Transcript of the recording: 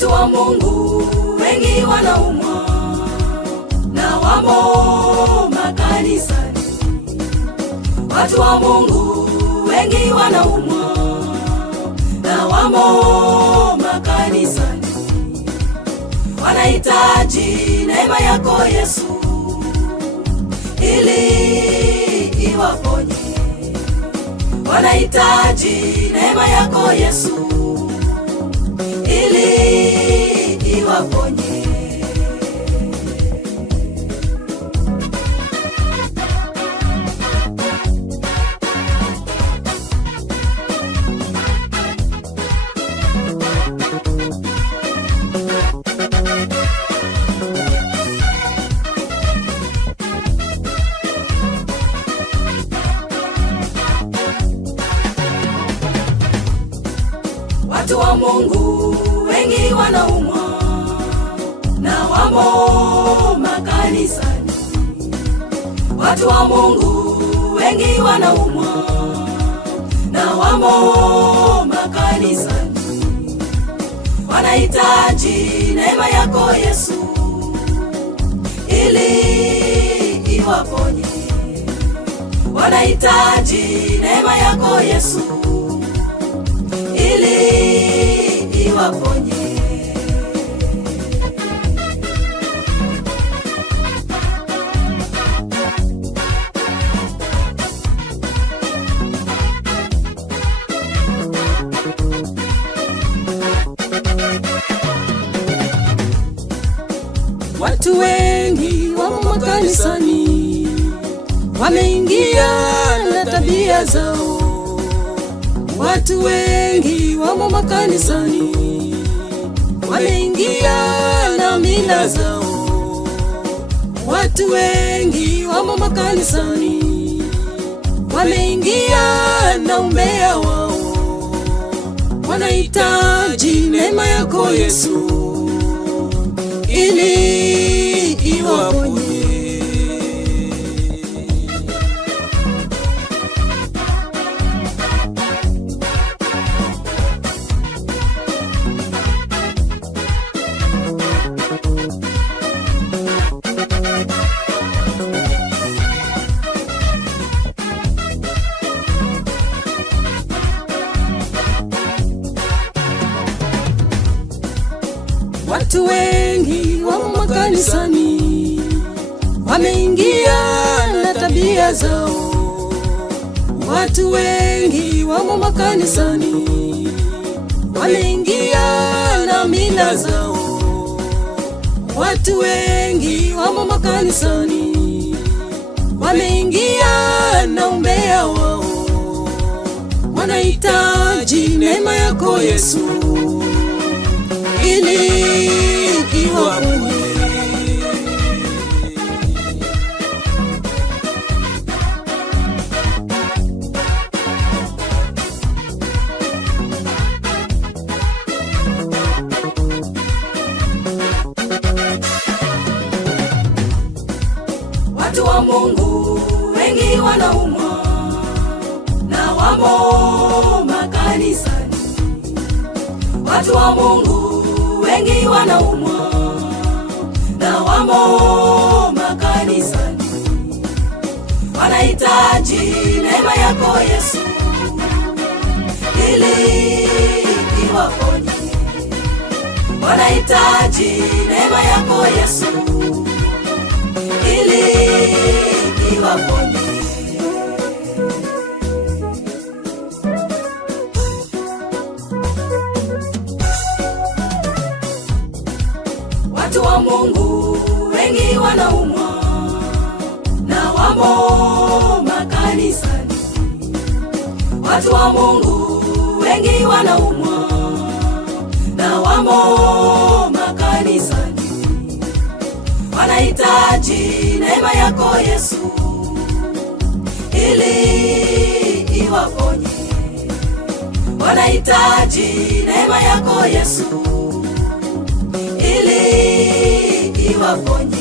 Watu wa Mungu wengi wanaumwa na wamo makanisani. Watu wa Mungu wengi wanaumwa na wamo makanisani. Wanahitaji neema yako Yesu ili iwaponye. Wanahitaji neema yako Yesu ili iwaponye. Watu wa Mungu wengi wanaumwa na wamo makanisani. Watu wa Mungu wengi wanaumwa na wamo makanisani. Wanahitaji neema yako Yesu ili iwaponye. Wanahitaji neema yako Yesu ili iwaponye. Watu wengi wamo makanisani, wameingia na tabia zao. Watu wengi wamo makanisani, wameingia na mila zao. Watu wengi wamo makanisani, wameingia na umbea wao. Wanahitaji neema yako Yesu ili iwaponye. Watu wengi wamo makanisani, wameingia na tabia zao. Watu wengi wamo makanisani, wameingia na mila zao. Watu wengi wamo makanisani, wameingia na umbea wao. Wanahitaji neema yako Yesu ili iwaponye. Watu wa Mungu wengi wanaumwa na wamo makanisani. Watu wa Mungu wengi wanaumwa na wamo makanisani. Wanahitaji neema yako Yesu ili iwaponye. Wanahitaji neema yako Yesu ili iwaponye. Watu wa Mungu wengi wanaumwa na wamo makanisani. Watu wa Mungu wengi wanaumwa na wamo makanisani. Wanahitaji neema yako Yesu ili iwaponye. Wanahitaji neema yako Yesu ili iwaponye.